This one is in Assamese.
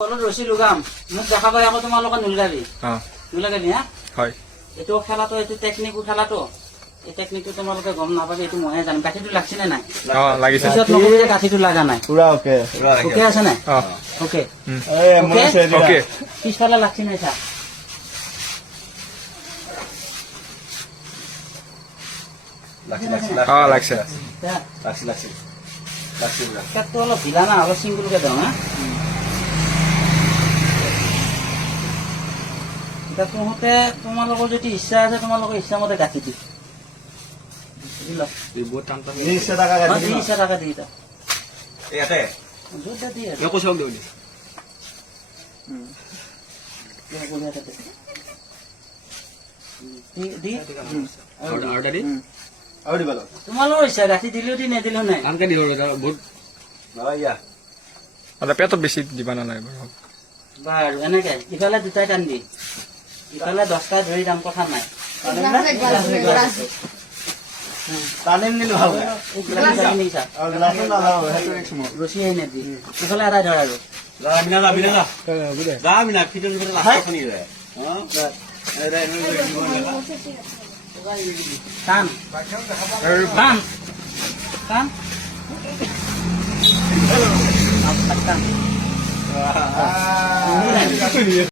ৰছী লগাম মোক দেখাবা আকৌ তোমালোকে নুলগাবি নুলগাবি হা হয় এইটো খেলাটো এইটো টেকনিকো খেলাটো এই টেকনিকটো তোমালোকে গম নাপাবি এইটো মইহে জানিম গাঁঠিটো লাগছে নে নাই লাগিছে পিছত নকবি যে গাঁঠিটো লাগা নাই পুৰা ওকে ওকে আছে নাই ওকে ওকে পিছফালে লাগছে নাই চা লাগছে কাটটো অলপ ঢিলা না অলপ চিংগুলকে দিওঁ হা এতিয়া তহঁতে তোমালোকৰ যদি ইচ্ছা আছে তোমালোকৰ ইচ্ছা মতে গাঁঠি দি ইচ্ছা টাকা দি য'ত দি তোমালোকৰ ইচ্ছা গাঁঠি দিলেও দি নেদিলেও নাই পেটত বেছি দিবা নালাগে বাৰু বাৰু এনেকে ইফালে দুটাই টান দি ইফালে 10টা ধৰি দাম কথা নাই টানিম নি নহ'ব ৰছী আহি নেদি ইফালে এৰাই ধৰ আৰু টান টান টান টান